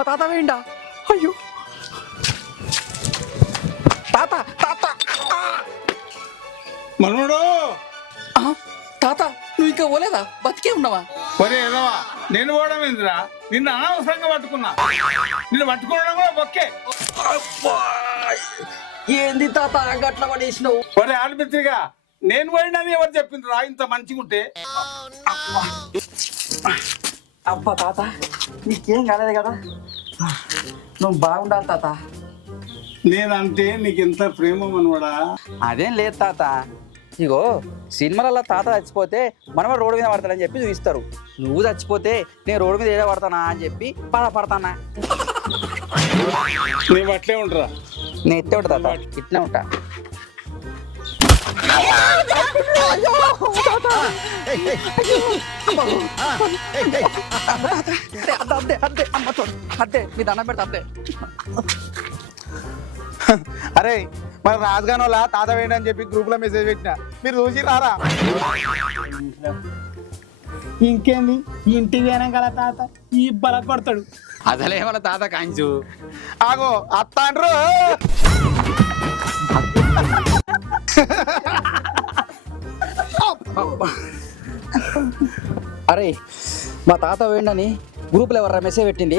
మా తాత వేయండా? అయ్యో తాత తాత మనోడు తాత నువ్వు ఇంకా పోలేదా? బతికే ఉన్నావా? ఒరే ఎదవా, నేను పోవడం ఏందిరా? నిన్ను అనవసరంగా పట్టుకున్నా. నిన్ను పట్టుకోవడం కూడా బొక్కే. ఏంది తాత గట్ల పడేసినావు? ఒరే ఆల్మిత్రిగా, నేను పోయినని ఎవరు చెప్పిండ్రా ఇంత మంచిగుంటే? అబ్బా తాత నీకేం కాలేదు కదా? నువ్వు బాగుండాలి తాత. నేనంటే నీకు ఎంత ప్రేమ మనవాడా? అదేం లేదు తాత. ఇగో సినిమాలలో తాత చచ్చిపోతే మనం రోడ్డు మీద పడతాడని చెప్పి చూపిస్తారు. నువ్వు చచ్చిపోతే నేను రోడ్డు మీద ఏదో పడతానా అని చెప్పి బాధపడతానా. నువ్వు అట్లే ఉంటారా? నేను ఎత్తే ఉంటా తాత, ఇట్లే ఉంటా. అదే మీ దండం పెడతా అదే. అరే మన రాజుగాని వాళ్ళ తాత వేయండి అని చెప్పి గ్రూప్ లో మెసేజ్ పెట్టిన, మీరు చూసి రారా? ఇంకేంది, ఇంటికి పోయినాక కదా తాత ఈ బల కొడతాడు. అసలే వాళ్ళ తాత కాంచు. ఆగో అత్త అంటారు. అరే మా తాత వేయండి గ్రూప్లో ఎవర్రా మెసేజ్ పెట్టింది?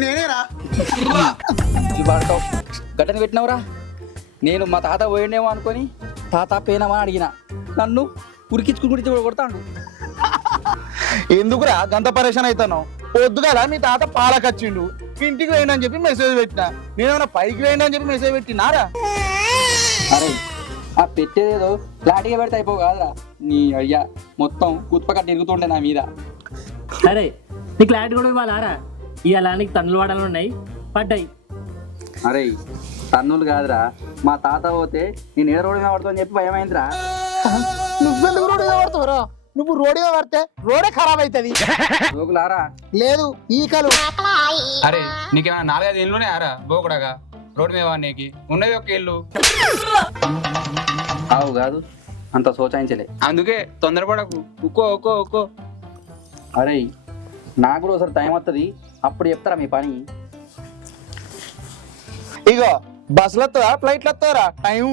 నేనేరా? గట్టని పెట్టినవరా? నేను మా తాత పోయిండేమో అనుకొని తాత పేనమా అడిగిన, నన్ను ఉరికించుకుని కొడతాడు. ఎందుకురా గంత పరేషాన్ అవుతాను? పొద్దుగా మీ తాత పాలకొచ్చిండు, ఇంటికి వేయండి అని చెప్పి మెసేజ్ పెట్టినా. నేనేమన్నా పైకి వేయండి అని చెప్పి మెసేజ్ పెట్టినారా? అరే ఆ పెట్టేదేదో ఫ్లాట్గా పెడితే అయిపో కాదురా. నీ అయ్యా మొత్తం కుత్పక తిరుగుతుండే నా మీద. అరే నీ క్లారిటీ కూడా ఇవ్వాలారా? ఇవాళ నీకు తన్నులు వాడాలు ఉన్నాయి, పడ్డాయి. అరే తన్నులు కాదురా, మా తాత పోతే నేను ఏ రోడ్డు మీద పడుతుందని చెప్పి భయమైందిరా. నువ్వెందుకు రోడ్డు మీద పడతావురా? నువ్వు రోడ్డు మీద పడితే రోడే ఖరాబ్ అవుతుంది. జోకులారా? లేదు ఈకలు. అరే నీకేమైనా 4-5 ఇళ్ళునే ఆరా బోకుడాగా రోడ్డు మీద వాడికి ఉన్నది ఒక ఇల్లు. అవు కాదు, అంత సోచాయించలే. అందుకే తొందరపడకు, ఉక్కో ఉక్కో ఉక్కో. అరే నాకు కూడా ఒకసారి టైం వస్తుంది, అప్పుడు చెప్తారా మీ పని. ఇగో బస్సులు వస్తుందా ఫ్లైట్లు వస్తారా టైం?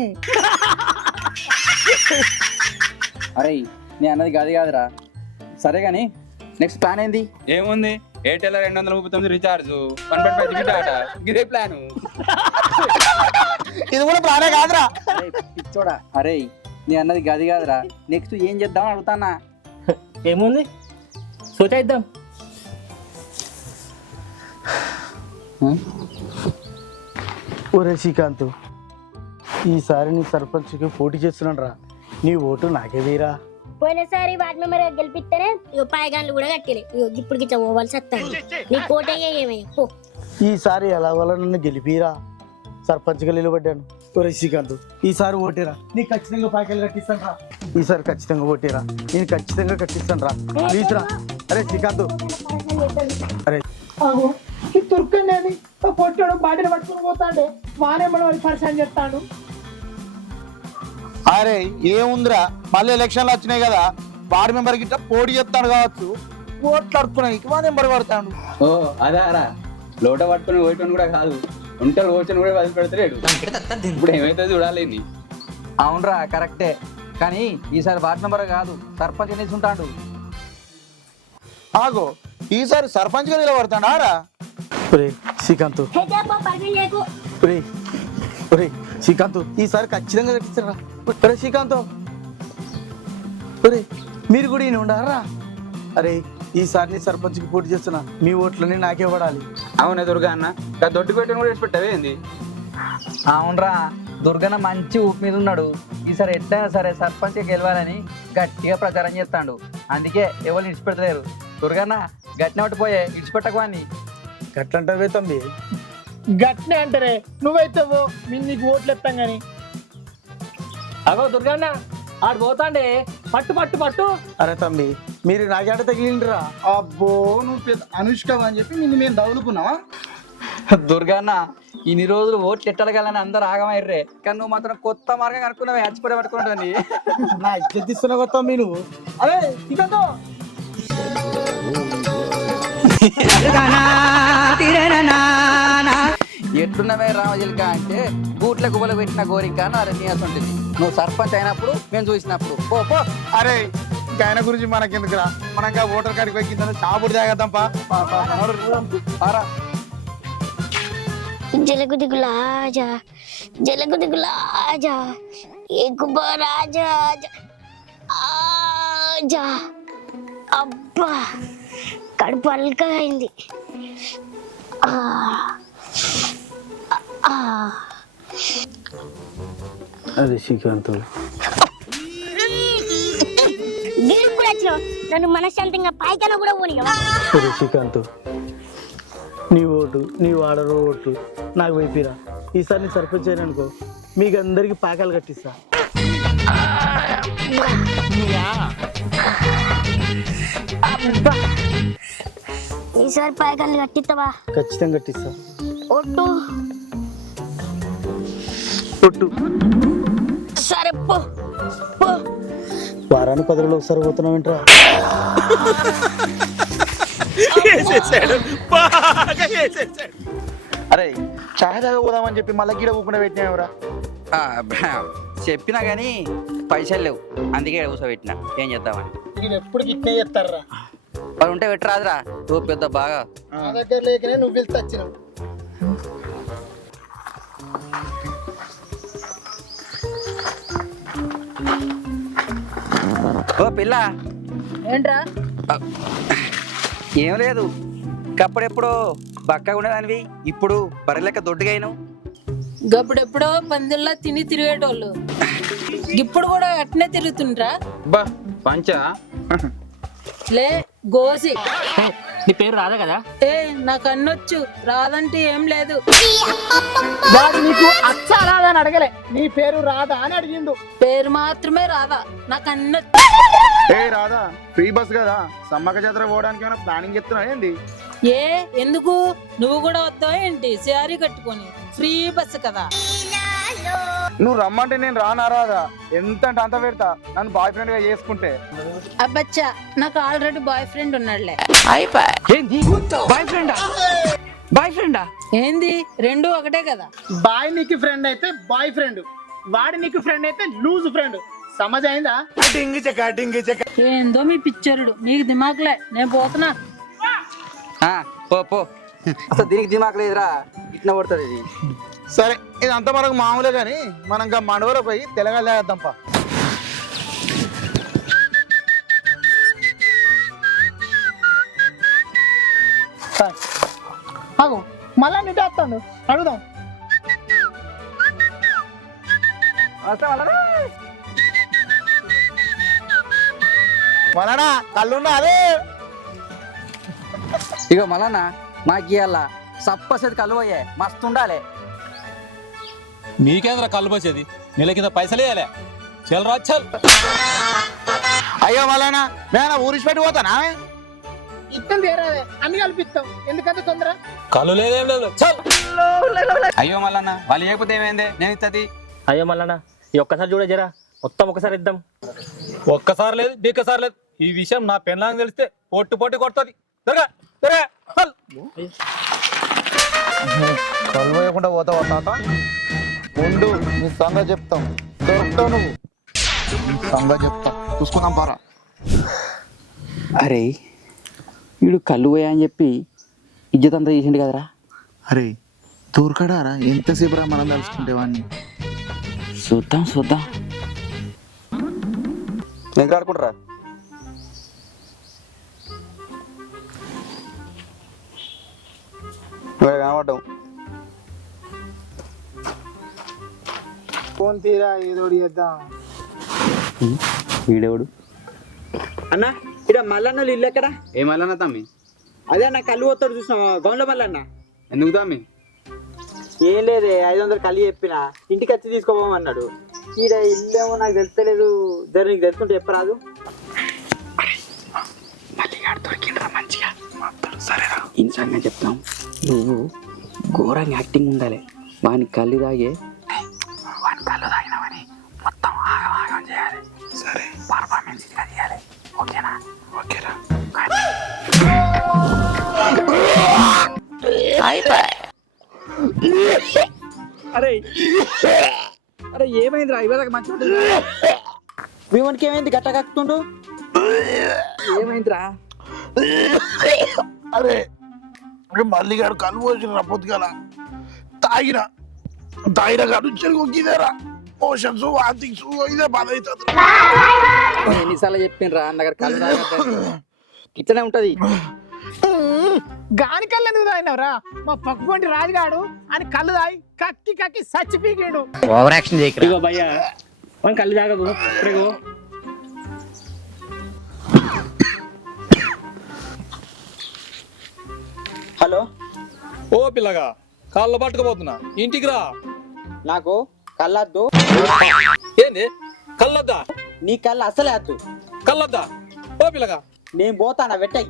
అరే నేను అన్నది గది కాదురా. సరే కానీ నెక్స్ట్ ప్లాన్ ఏంది? ఏముంది, ఎయిర్టెల్ 239 రీఛార్జ్, 1.5 GB డాటా, ఇదే ప్లాను. ఇది కూడా ప్లానే కాదురా. అరే పిచ్చోడా, అరే నేను అన్నది గది కాదురా. నెక్స్ట్ ఏం చేద్దామని అడుగుతానా. ఏముంది, సోచేద్దాం. ఒరే శ్రీకాంత్, ఈసారి నీ సర్పంచ్కి పోటీ చేస్తున్నాడు రా. నీ ఓటు నాకే వీరా. పోయినసారి వార్డు మెంబర్ గెలిపిస్తేనే ఇగో పాయగాన్లు కూడా కట్టినాయి. ఇగో ఇప్పుడు గిట్ల పోవాల్సి వస్తాను. నీ కోటయ్యే ఏమయ్యా పో. ఈసారి ఎలా వల్ల నన్ను గెలిపిరా, సర్పంచ్గా నిలబడ్డాను. ఒరే శ్రీకాంత్, ఈసారి ఓటేరా, నీకు ఖచ్చితంగా పాయకాయలు కట్టిస్తాను రా. ఈసారి ఖచ్చితంగా ఓటేరా, నేను ఖచ్చితంగా కట్టిస్తాను రా. ప్లీజ్ రా. అరే శ్రీకాంత్, అరే తుర్కండి అని పొట్టాడు బాటిని పట్టుకుని పోతాండే వానేమని వాడు పరిచయం చెప్తాడు. అరే ఏముందిరా, మళ్ళీ ఎలక్షన్లు వచ్చినాయి కదా, వార్డు మెంబర్ గిట్ట పోటీ చెప్తాను కావచ్చు, ఓట్లు అడుతున్నాయి వార్డు మెంబర్ పడతాడు. ఓ అదారా, లోట పట్టుకుని ఓటుని కూడా కాదు, ఉంటే ఓటుని కూడా వదిలి పెడతలేడు. ఇప్పుడు ఏమైతే చూడాలి. అవునరా కరెక్టే, కానీ ఈసారి వార్డు మెంబర్ కాదు సర్పంచ్ నిల్చుంటాడు. ఆగో ఈసారి సర్పంచ్గా నిలబడతాడా రా? ఒరే శ్రీకాంత్, ఒరే ఒరే శ్రీకాంత్, ఈసారి ఖచ్చితంగా కట్టిస్తారా? ఒరే శ్రీకాంత్, ఒరే మీరు కూడా ఈయన ఉండారా? అరే ఈసారి సర్పంచ్కి పోటీ చేస్తున్నా, మీ ఓట్లని నాకే పడాలి. అవునే దుర్గా అన్న, దొడ్డు పెట్టిన కూడా వేసి పెట్టావే ఏంది? అవునరా, దుర్గన్న మంచి ఊపు మీద ఉన్నాడు. ఈసారి ఎట్లయినా సరే సర్పంచ్ గెలవాలని గట్టిగా ప్రచారం చేస్తాడు. అందుకే ఎవరు ఇడిచిపెడతలేరు. దుర్గన్న గట్టిన పట్టిపోయే ఇడిచిపెట్టకు అని. గట్లంటే తమ్మి, గట్నే అంటారే, నువ్వైతే పో, మేము నీకు ఓట్లు ఎత్తాం గాని. అగో దుర్గన్న ఆడు పోతాండే, పట్టు పట్టు పట్టు. అరే తమ్మి మీరు నాకేట తగిలిండ్రా? అబ్బో నువ్వు పెద్ద అనుష్క అని చెప్పి నిన్ను మేము తగులుకున్నావా? దుర్గన్న ఇన్ని రోజులు ఓట్లు ఎట్టడగలని అందరు ఆగమయ్యర్రే, కానీ నువ్వు మాత్రం కొత్త మార్గం కనుక్కున్నావు. హచ్చిపడే పట్టుకుంటాను నా ఇజ్జత్ ఇస్తున్నా కొత్త మీరు. అరే ఇదంతో ఎట్లున్నవే రామజిల్క అంటే గూట్ల గుబలు పెట్టిన గోరింక అని అరణ్యాసం ఉంటుంది. నువ్వు సర్పంచ్ అయినప్పుడు మేము చూసినప్పుడు పో పో. అరే ఇంకా ఆయన గురించి మనకెందుకురా, మనంగా ఓటర్ కాడికి పోయి కింద చాపుడు తాగద్దాంపా. ఆరా జలగు దిగులాజా జలగు దిగులాజా ఏకుబా రాజా ఆజా. అబ్బా కడుపు అల్కగా అయింది. అదే శ్రీకాంత్ దీనికి కూడా వచ్చినావు. నన్ను మనశ్శాంతంగా పాయికన్నా కూడా పోనీయవా? అదే శ్రీకాంత్, నీ ఓటు నీ వాడరు ఓట్లు నాకు వైపిరా. ఈసారి నీ సర్పంచ్ అయిననుకో మీకు అందరికి పాకాలు కట్టిస్తా. అబ్బా ఈసారి పాయికాన్ని కట్టిస్తావా? ఖచ్చితంగా కట్టిస్తా. ఒట్టు ఒట్టు సరే పో పో. వారానికి 10 రోజులు ఒకసారి పోతున్నావేంట్రా? అరే చాయ్ తాగబోదామని చెప్పి మళ్ళీ గీడ ఊకుండా పెట్టినావురా. చెప్పినా కానీ పైసలు లేవు, అందుకే కూర్చోబెట్టినా. ఏం చేద్దామని. నేను ఎప్పుడు గిట్నే చెప్తారా? మరి ఉంటే పెట్టరాదురా, ఓ పెద్ద బాగా. నా దగ్గర లేకనే నువ్వు పిలిచి వచ్చినావు. ఓ పిల్ల. ఏంట్రా? ఏం లేదు, అప్పుడెప్పుడో బక్కగా ఉండేదానివి, ఇప్పుడు బర్రెలెక్క దొడ్డుగా అయినావు. గప్పుడెప్పుడో పందిల్లా తిని తిరిగేటోళ్ళు ఇప్పుడు కూడా అట్నే తిరుగుతుండ్రా? బా పంచా లే గోసి. నీ పేరు రాదా కదా? ఏ నాకు అన్నొచ్చు, రాదంటే ఏం లేదు. వాడు నీకు అచ్చ రాదా అని అడగలే, నీ పేరు రాదా అని అడిగిండు. పేరు మాత్రమే రాదా, నాకు అన్నొచ్చు. ఏ రాదా, ఫ్రీ బస్ కదా, సమ్మక్క జాతర పోవడానికి ఏమైనా ప్లానింగ్ చెప్తున్నా ఏంది? ఏ ఎందుకు, నువ్వు కూడా వస్తావా ఏంటి? శారీ కట్టుకొని ఫ్రీ బస్ కదా. నువ్వు రమ్మంటే నేను రానా రాదా? ఎంత అంటే అంత పెడతా, నన్ను బాయ్ ఫ్రెండ్ గా చేసుకుంటే. అబ్బచ్చా, నాకు ఆల్రెడీ బాయ్ ఫ్రెండ్ ఉన్నాడులే. ఏంది బాయ్ ఫ్రెండా? బాయ్ ఫ్రెండా? ఏంది, రెండు ఒకటే కదా. బాయ్ నీకు ఫ్రెండ్ అయితే బాయ్ ఫ్రెండ్, వాడి నీకు ఫ్రెండ్ అయితే లూజ్ ఫ్రెండ్. సమజ్ అయిందా? ఏందో మీ పిక్చరుడు, నీకు దిమాకులే. నేను పోతున్నా. పో పో. అసలు దీనికి దిమాక్ లేదురా, ఇట్లా పడుతుంది ఇది. సరే ఇది అంత మనకు మామూలే కానీ మనం ఇంకా మండవలో పోయి తెలంగాణ లేద్దాంపా. అగు మళ్ళా నింటే వస్తాడు, అడుగుదాం. మళ్ళా కళ్ళున్నా అదే. ఇక మళ్ళా మాకు ఇవాళ సప్పసేది కళ్ళు పోయే మస్తు ఉండాలి. మీకేంద్ర కళ్ళు పోసేది? నెల కింద పైసలు వేయాలి. చల్ రా చల్. అయ్యో మళ్ళా నేను ఊరిసి పెట్టి పోతానా? ఇత్తం తీరాదే, అన్ని కల్పిస్తాం, ఎందుకంటే తొందర. కళ్ళు లేదేం లేదు, చల్. అయ్యో మల్లన్న వాళ్ళు లేకపోతే ఏమైంది, నేను ఇస్తుంది. అయ్యో మల్లన్న ఈ ఒక్కసారి చూడ జరా, మొత్తం ఒకసారి ఇద్దాం. ఒక్కసారి లేదు బీక్కసారి లేదు, ఈ విషయం నా పెళ్ళానికి తెలిస్తే పొట్టు పొట్టి కొడుతుంది. కళ్ళు పోయకుండా పోతావు తాత. ఉండు నీ సంగతి చెప్తాం, దొరుకుతావు నువ్వు. సంగతి చెప్తాం, చూసుకుందాం పారా. అరే వీడు కళ్ళు పోయా అని చెప్పి ఇజ్జత్ అంతా చేసిండు కదరా. అరే తూర్కడారా, ఎంతసేపు రా మనం తెలుసుకుంటే వాడిని. చూద్దాం చూద్దాం. ఎందుకు ఆడుకుంటారా? కనబడ్డాం. ఫోన్ తీరా, ఏదో చేద్దాం. వీడెవడు అన్న? ఇక్కడ మల్లన్న ఇల్లు ఎక్కడ? ఏ మల్లన్న తమ్మి? అదే అన్న కళ్ళు పోతాడు చూసిన గౌన్లో మల్లన్న. ఎందుకు తమ్మి? ఏం లేదే, 500 కళ్ళు చెప్పిన ఇంటికి వచ్చి తీసుకోమన్నాడు. ఈడ ఇల్లేమో నాకు తెలుస్తలేదు, జర నీకు తెలుసుకుంటే చెప్పరాదు. దొరికిండ్రా మంచిగా. సరేరా ఇన్సాంగా చెప్తాం. నువ్వు ఘోరంగా యాక్టింగ్ ఉండాలి. వాని కళ్ళు తాగే, వాని కళ్ళు తాగినవని మొత్తం ఆగం చేయాలి. సరే పర్ఫార్మెన్స్ ఇట్లా చేయాలి. ఓకేనా? ఓకేరా. అరే అరే ఏమైందిరా ఇవాళ మంచి భీమునికి ఏమైంది గట్ట కక్కుతుండు? ఏమైందిరా? అరే మళ్ళీ గారు కళ్ళు పోసిన పొద్దుగల తాగిన కాడు చెరుకుదేరా మోషన్స్ వాంతింగ్స్ ఇదే బాధ అవుతుంది. ఎన్నిసార్లు చెప్పిండ్రా అన్న దగ్గర కళ్ళు తాగొద్దని. ఇట్లనే ఉంటది. గాని కళ్ళు ఎందుకు తాగినవరా? మా పక్కపంటి రాజుగాడు అని కళ్ళు తాగి కక్కి కక్కి చచ్చిపీకాడు. Over action చేయకరా. ఇగో భయ్యా మనం కళ్ళు తాగదు ఇగో. హలో, ఓ పిల్లగా కాళ్ళు పట్టుకుపోతున్నా, ఇంటికి రా. నాకు కళ్ళద్దు. ఏంది కళ్ళద్దా? నీ కళ్ళు అసలే అద్దు. కళ్ళద్దా? ఓ పిల్లగా నేను పోతానా వెట్టయి.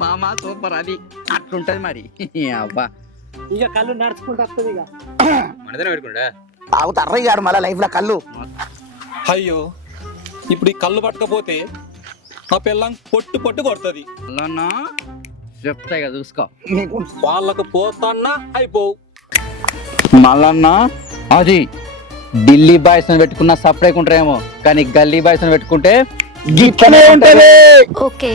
మామ సూపర్, అది అట్లుంటది మరి. అబ్బా ఇక కళ్ళు నడుచుకుంటూ వస్తుంది. ఇక మనదనే పెట్టుకుంటా. తాగుతారు గారు మళ్ళీ లైఫ్ లో కళ్ళు. అయ్యో ఇప్పుడు ఈ కళ్ళు పట్టకపోతే ఆ పిల్లం పొట్టు పొట్టు కొడుతుంది. అన్నా చెప్తాయి కదా చూసుకో. వాళ్ళకు పోతాన్నా అయిపోవు. మళ్ళన్నా అది ఢిల్లీ బాయ్స్ పెట్టుకున్న సపరేట్ ఉంటారేమో, కానీ గల్లీ బాయ్స్ పెట్టుకుంటే గిట్లనే ఉంటది. ఓకే